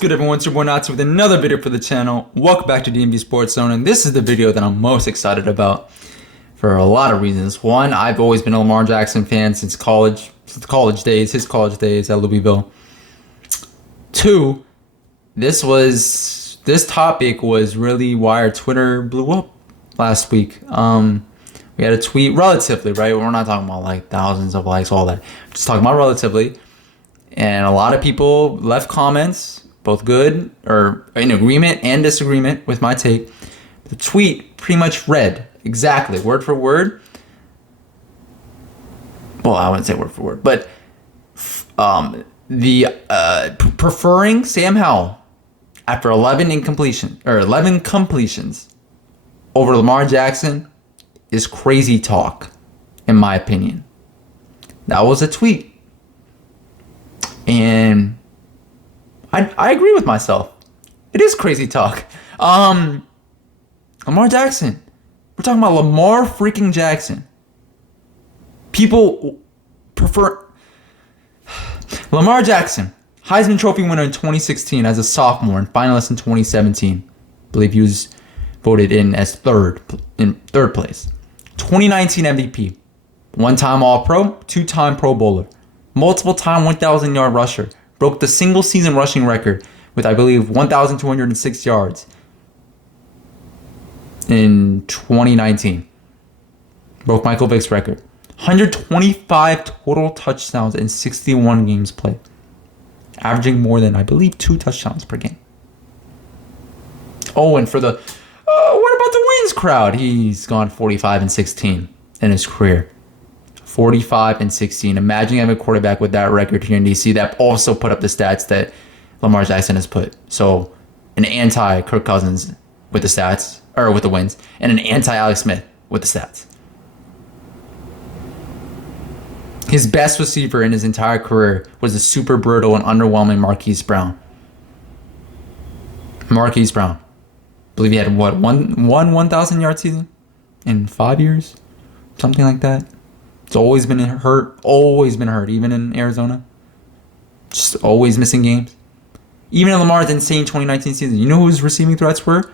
good, everyone? It's your boy Nazi with another video for the channel. Welcome back to DMV Sports Zone, and this is the video that I'm most excited about for a lot of reasons. One, I've always been a Lamar Jackson fan since his college days at Louisville. Two, this topic was really why our Twitter blew up last week. We had a tweet, relatively, right? We're not talking about like thousands of likes, all that. Just talking about relatively. And a lot of people left comments, both good or in agreement and disagreement with my take. The tweet pretty much read exactly word for word. Well, I wouldn't say word for word, but preferring Sam Howell after 11 completions over Lamar Jackson is crazy talk, in my opinion. That was a tweet. And I agree with myself. It is crazy talk. Lamar Jackson. We're talking about Lamar freaking Jackson. People prefer Lamar Jackson, Heisman Trophy winner in 2016 as a sophomore and finalist in 2017. I believe he was voted in as third place. 2019 MVP. One-time All-Pro, two-time Pro Bowler. Multiple-time 1,000-yard rusher. Broke the single-season rushing record with, I believe, 1,206 yards in 2019. Broke Michael Vick's record. 125 total touchdowns in 61 games played. Averaging more than, I believe, 2 touchdowns per game. Oh, and for the... what about the wins crowd? He's gone 45-16 in his career. 45-16. Imagine having a quarterback with that record here in DC that also put up the stats that Lamar Jackson has put. So an anti-Kirk Cousins with the stats, or with the wins, and an anti-Alex Smith with the stats. His best receiver in his entire career was the super brutal and underwhelming Marquise Brown. Marquise Brown. I believe he had, one 1,000-yard season in 5 years? Something like that. It's always been hurt, even in Arizona. Just always missing games. Even in Lamar's insane 2019 season, you know who his receiving threats were?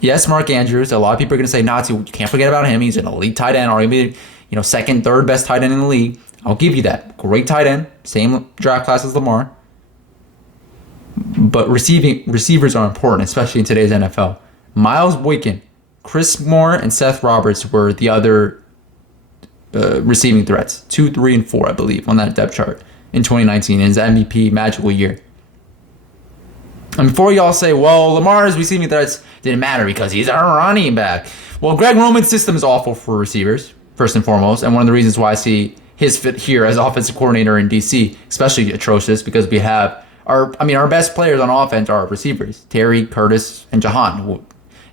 Yes, Mark Andrews. A lot of people are going to say, Nazi, you can't forget about him. He's an elite tight end, arguably, second, third best tight end in the league. I'll give you that. Great tight end. Same draft class as Lamar. But receivers are important, especially in today's NFL. Miles Boykin, Chris Moore, and Seth Roberts were the other receiving threats, 2, 3, and 4, I believe, on that depth chart in 2019, in his MVP magical year. And before y'all say, well, Lamar's receiving threats didn't matter because he's a running back. Well, Greg Roman's system is awful for receivers, first and foremost, and one of the reasons why I see his fit here as offensive coordinator in DC, especially atrocious, because we have our best players on offense are receivers, Terry, Curtis, and Jahan.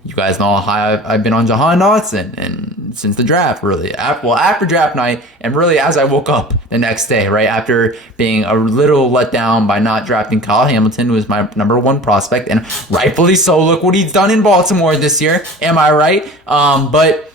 You guys know how I've been on Jahan Dotson and since the draft, really. After draft night, and really as I woke up the next day, right after being a little let down by not drafting Kyle Hamilton, who was my number 1 prospect, and rightfully so. Look what he's done in Baltimore this year. Am I right? But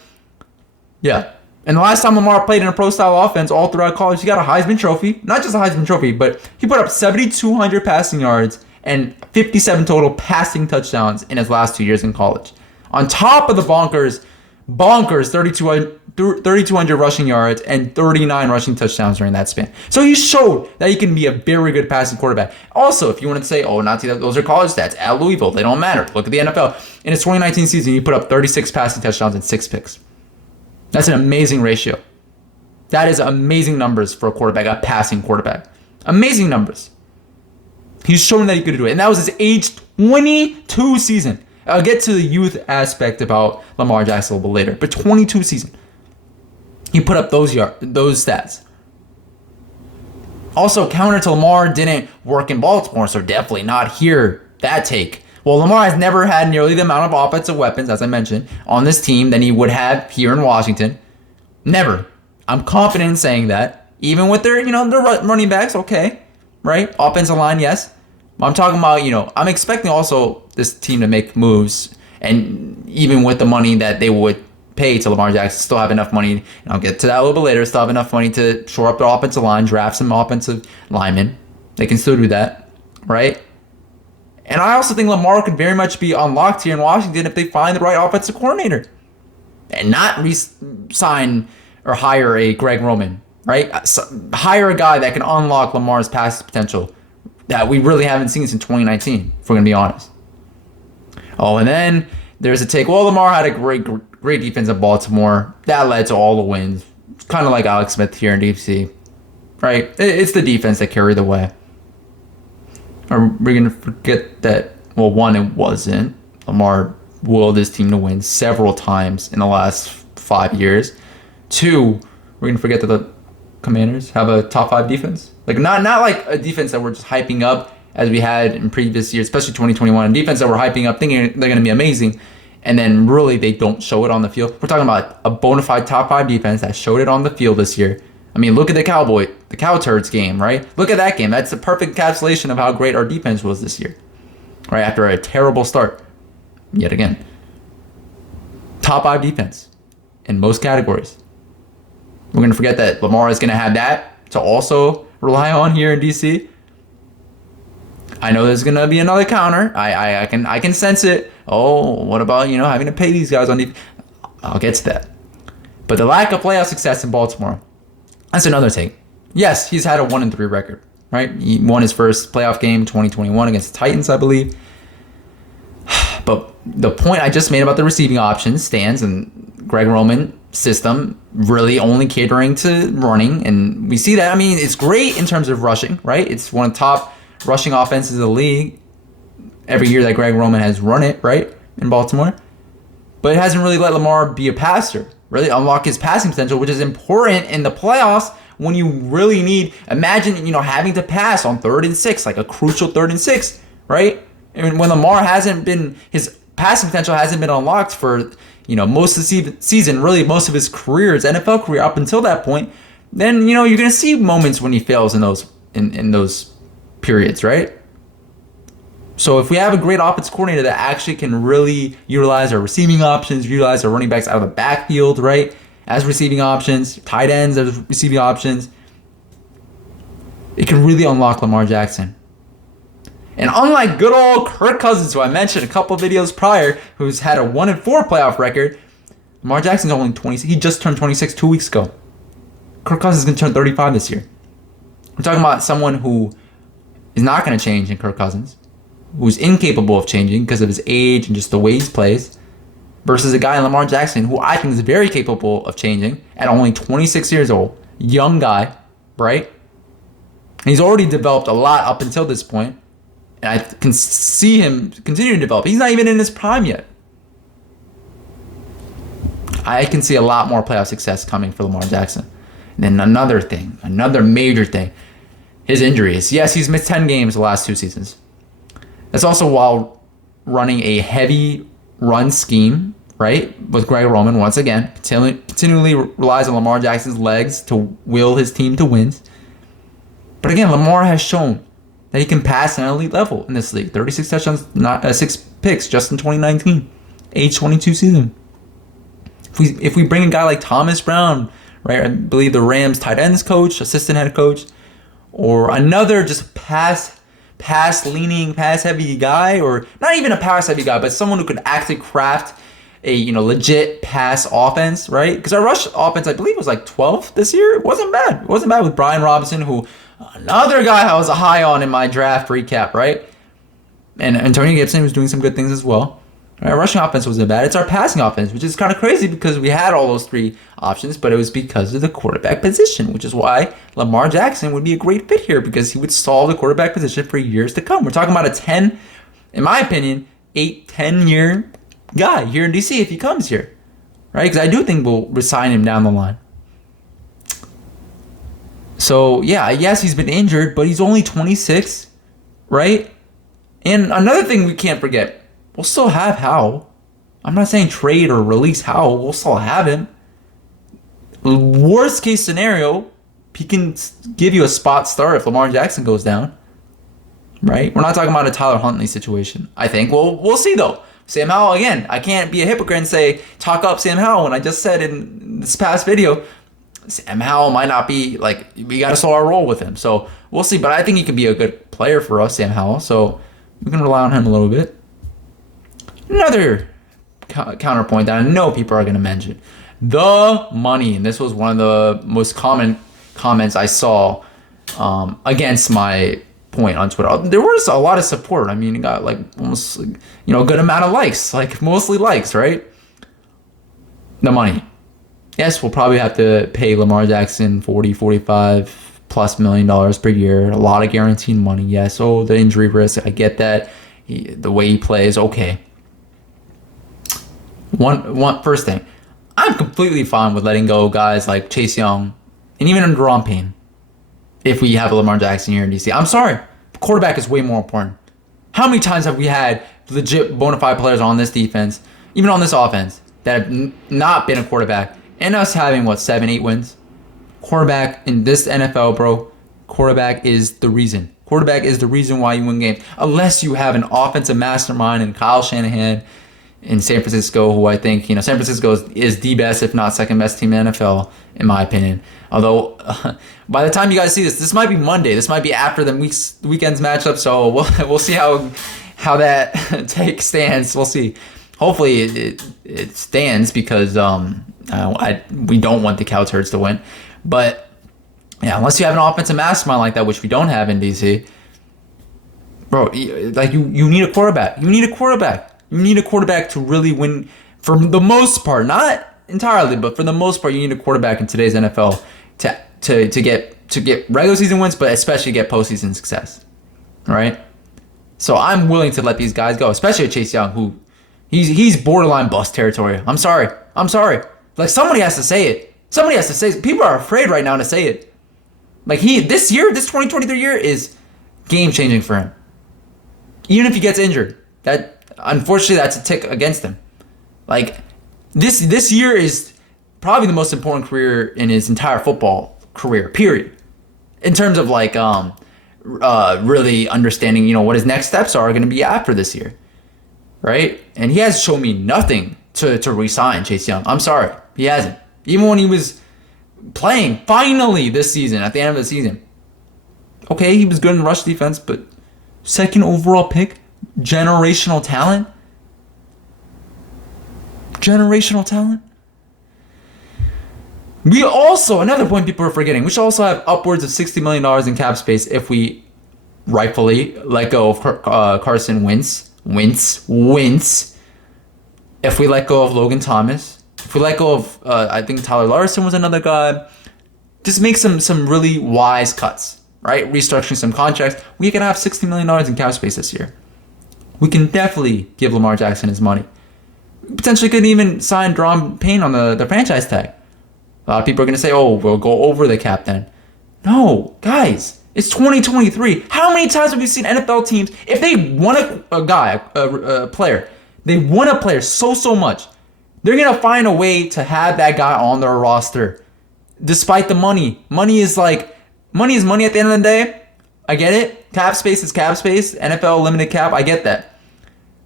yeah. And the last time Lamar played in a pro-style offense all throughout college, he got a Heisman Trophy. Not just a Heisman Trophy, but he put up 7,200 passing yards and 57 total passing touchdowns in his last 2 years in college. On top of the bonkers 3,200 rushing yards and 39 rushing touchdowns during that span. So he showed that he can be a very good passing quarterback. Also, if you want to say, oh, Nazi, those are college stats at Louisville, they don't matter. Look at the NFL. In his 2019 season, he put up 36 passing touchdowns and 6 picks. That's an amazing ratio. That is amazing numbers for a quarterback, a passing quarterback. Amazing numbers. He's shown that he could do it. And that was his age 22 season. I'll get to the youth aspect about Lamar Jackson a little bit later. But 22 season. He put up those stats. Also, counter to Lamar didn't work in Baltimore, so definitely not here. That take. Well, Lamar has never had nearly the amount of offensive weapons, as I mentioned, on this team than he would have here in Washington. Never. I'm confident in saying that. Even with their, their running backs, okay. Right? Offensive line, yes. I'm talking about, I'm expecting also this team to make moves. And even with the money that they would pay to Lamar Jackson, still have enough money. And I'll get to that a little bit later. Still have enough money to shore up their offensive line, draft some offensive linemen. They can still do that, right? And I also think Lamar could very much be unlocked here in Washington if they find the right offensive coordinator and not sign or hire a Greg Roman, right? Hire a guy that can unlock Lamar's pass potential that we really haven't seen since 2019, if we're going to be honest. Oh, and then there's a take. Well, Lamar had a great defense in Baltimore. That led to all the wins. Kind of like Alex Smith here in DC, right? It's the defense that carried the way. Are we going to forget that? Well, one, it wasn't. Lamar willed his team to win several times in the last 5 years. Two, we're going to forget that the Commanders have a top 5 defense. Like not like a defense that we're just hyping up as we had in previous years, especially 2021. A defense that we're hyping up thinking they're going to be amazing. And then really they don't show it on the field. We're talking about a bona fide top 5 defense that showed it on the field this year. I mean, look at the Cow Turds game, right? Look at that game. That's the perfect encapsulation of how great our defense was this year, right? After a terrible start, yet again. Top 5 defense in most categories. We're going to forget that Lamar is going to have that to also rely on here in DC. I know there's going to be another counter. I can sense it. Oh, what about, having to pay these guys on defense? I'll get to that. But the lack of playoff success in Baltimore, that's another take. Yes, he's had a 1-3 record, right? He won his first playoff game 2021 against the Titans, I believe. But the point I just made about the receiving options stands, and Greg Roman system really only catering to running, and we see that. I mean, it's great in terms of rushing, right? It's one of the top rushing offenses in the league every year that Greg Roman has run it, right, in Baltimore. But it hasn't really let Lamar be a passer, really unlock his passing potential, which is important in the playoffs when you really need, imagine, having to pass on 3rd and 6, like a crucial 3rd and 6, right? And when Lamar his passing potential hasn't been unlocked for, most of the season, really most of his career, his NFL career up until that point, then, you're going to see moments when he fails in those periods, right? So if we have a great offensive coordinator that actually can really utilize our receiving options, utilize our running backs out of the backfield, right, as receiving options, tight ends as receiving options, it can really unlock Lamar Jackson. And unlike good old Kirk Cousins, who I mentioned a couple videos prior, who's had a 1-4 playoff record, Lamar Jackson's only 20. He just turned 26 2 weeks ago. Kirk Cousins is going to turn 35 this year. We're talking about someone who is not going to change in Kirk Cousins, who's incapable of changing because of his age and just the way he plays, versus a guy in Lamar Jackson who I think is very capable of changing at only 26 years old. Young guy, right? And he's already developed a lot up until this point. And I can see him continue to develop. He's not even in his prime yet. I can see a lot more playoff success coming for Lamar Jackson. And then another major thing, his injuries. Yes, he's missed 10 games the last 2 seasons. That's also while running a heavy run scheme, right? With Greg Roman, once again, continually relies on Lamar Jackson's legs to will his team to wins. But again, Lamar has shown that he can pass at an elite level in this league. 36 touchdowns, 6 picks just in 2019, age 22 season. If we bring a guy like Thomas Brown, right? I believe the Rams tight ends coach, assistant head coach, or another just pass leaning, pass heavy guy, or not even a pass heavy guy, but someone who could actually craft a legit pass offense, right? Because our rush offense, I believe, was like 12th this year. It wasn't bad. It wasn't bad with Brian Robinson, who another guy I was high on in my draft recap, right? And Antonio Gibson was doing some good things as well. Our rushing offense wasn't bad. It's our passing offense, which is kind of crazy because we had all those 3 options, but it was because of the quarterback position, which is why Lamar Jackson would be a great fit here because he would solve the quarterback position for years to come. We're talking about a 10, in my opinion, 8-10 year guy here in DC if he comes here, right? Because I do think we'll resign him down the line. So, yeah, yes, he's been injured, but he's only 26, right? And another thing we can't forget, we'll still have Howell. I'm not saying trade or release Howell. We'll still have him. Worst case scenario, he can give you a spot start if Lamar Jackson goes down, right? We're not talking about a Tyler Huntley situation, I think. Well, we'll see, though. Sam Howell, again, I can't be a hypocrite and say, talk up Sam Howell when I just said in this past video, Sam Howell might not be, we got to slow our roll with him. So we'll see. But I think he could be a good player for us, Sam Howell. So We can rely on him a little bit. Another counterpoint that I know people are going to mention. The money. And this was one of the most common comments I saw against my point on Twitter. There was a lot of support. I mean, it got like almost, a good amount of likes, like mostly likes, right? The money. Yes, we'll probably have to pay Lamar Jackson 40, 45 plus $1 million per year. A lot of guaranteed money. Yes. Oh, the injury risk. I get that. The way he plays. Okay. One first thing. I'm completely fine with letting go guys like Chase Young and even Deron Payne if we have a Lamar Jackson here in DC. I'm sorry. Quarterback is way more important. How many times have we had legit bona fide players on this defense, even on this offense, that have not been a quarterback, and us having, 7, 8 wins? Quarterback in this NFL, bro, quarterback is the reason. Quarterback is the reason why you win games. Unless you have an offensive mastermind in Kyle Shanahan in San Francisco, who I think, San Francisco is the best, if not second best team in the NFL, in my opinion. Although, by the time you guys see this might be Monday. This might be after the weekend's matchup, so we'll see how that take stands. We'll see. Hopefully it stands because we don't want the Cowturds to win. But, yeah, unless you have an offensive mastermind like that, which we don't have in DC, bro, like you need a quarterback. You need a quarterback. You need a quarterback to really win for the most part, not entirely, but for the most part, you need a quarterback in today's NFL to get regular season wins, but especially get postseason success. All right? So I'm willing to let these guys go, especially Chase Young, who he's borderline bust territory. I'm sorry. Like, somebody has to say it. Somebody has to say it. People are afraid right now to say it. Like, this 2023 year is game changing for him. Even if he gets injured, unfortunately, that's a tick against him. Like, this year is probably the most important career in his entire football career, period. In terms of, really understanding, what his next steps are going to be after this year, right? And he has shown me nothing to re-sign Chase Young. I'm sorry. He hasn't. Even when he was playing, finally, this season, at the end of the season. Okay, he was good in rush defense, but second overall pick, generational talent. We also, another point people are forgetting, we should also have upwards of $60 million in cap space if we rightfully let go of Carson Wentz. If we let go of Logan Thomas. If we let go of, I think Tyler Larson was another guy. Just make some really wise cuts, right? Restructuring some contracts. We can have $60 million in cap space this year. We can definitely give Lamar Jackson his money. Potentially could even sign Deron Payne on the franchise tag. A lot of people are going to say, oh, we'll go over the cap then. No, guys, it's 2023. How many times have we seen NFL teams, if they want a player, they want a player so much, they're going to find a way to have that guy on their roster despite the money. Money is money at the end of the day. I get it. Cap space is cap space. NFL limited cap. I get that.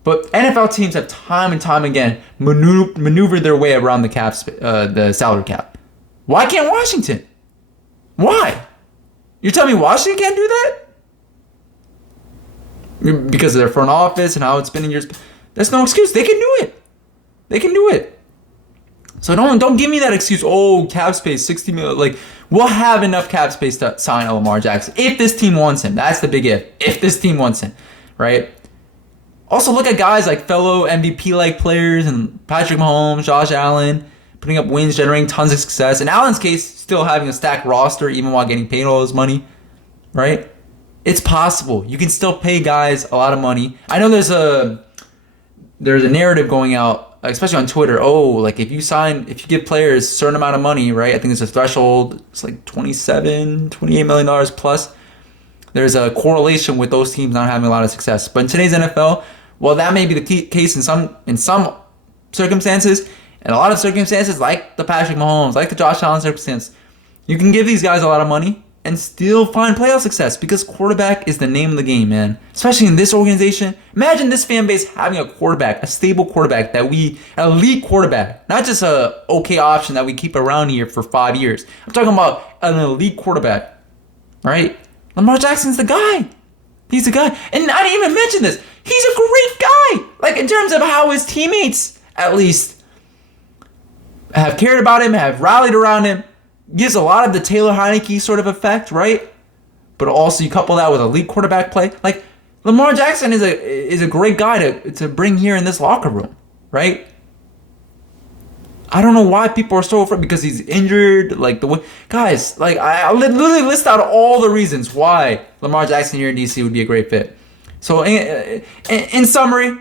But NFL teams have time and time again maneuvered their way around the salary cap. Why can't Washington? Why? You're telling me Washington can't do that? Because of their front office and how it's been in years. That's no excuse. They can do it. So don't give me that excuse. Oh, cap space, 60 million. Like, we'll have enough cap space to sign a Lamar Jackson if this team wants him. That's the big if. If this team wants him, right? Also, look at guys like fellow MVP-like players and Patrick Mahomes, Josh Allen, putting up wins, generating tons of success. In Allen's case, still having a stacked roster even while getting paid all his money, right? It's possible. You can still pay guys a lot of money. I know there's a narrative going out, especially on Twitter. Oh, like if you give players a certain amount of money, right? I think there's a threshold. It's like $28 million plus. There's a correlation with those teams not having a lot of success. But in today's NFL, well, that may be the case in some circumstances. And a lot of circumstances, like the Patrick Mahomes, like the Josh Allen circumstance, you can give these guys a lot of money and still find playoff success because quarterback is the name of the game, man. Especially in this organization. Imagine this fan base having a quarterback, a stable quarterback, an elite quarterback, not just a okay option that we keep around here for 5 years. I'm talking about an elite quarterback, right? Lamar Jackson's the guy. He's a guy. And I didn't even mention this. He's a great guy. Like, in terms of how his teammates, at least, have cared about him, have rallied around him. Gives a lot of the Taylor Heineke sort of effect, right? But also you couple that with elite quarterback play. Like, Lamar Jackson is a great guy to bring here in this locker room, right? I don't know why people are so afraid because he's injured. Like, the way, guys, like, I literally list out all the reasons why Lamar Jackson here in DC would be a great fit. So, in summary,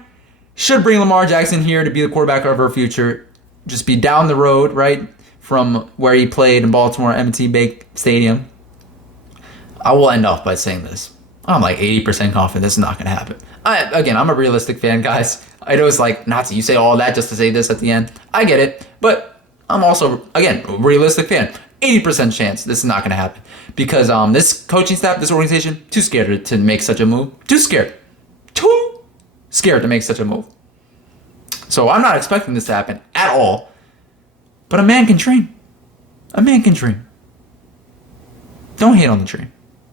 should bring Lamar Jackson here to be the quarterback of our future. Just be down the road, right, from where he played in Baltimore, M&T Bank Stadium. I will end off by saying this. I'm like 80% confident this is not going to happen. I'm a realistic fan, guys. I know it's like, Nazi, you say all that just to say this at the end. I get it. But I'm also, again, a realistic fan. 80% chance this is not going to happen. Because this coaching staff, this organization, too scared to make such a move. Too scared. Too scared to make such a move. So I'm not expecting this to happen at all. But a man can dream. A man can dream. Don't hate on the dream.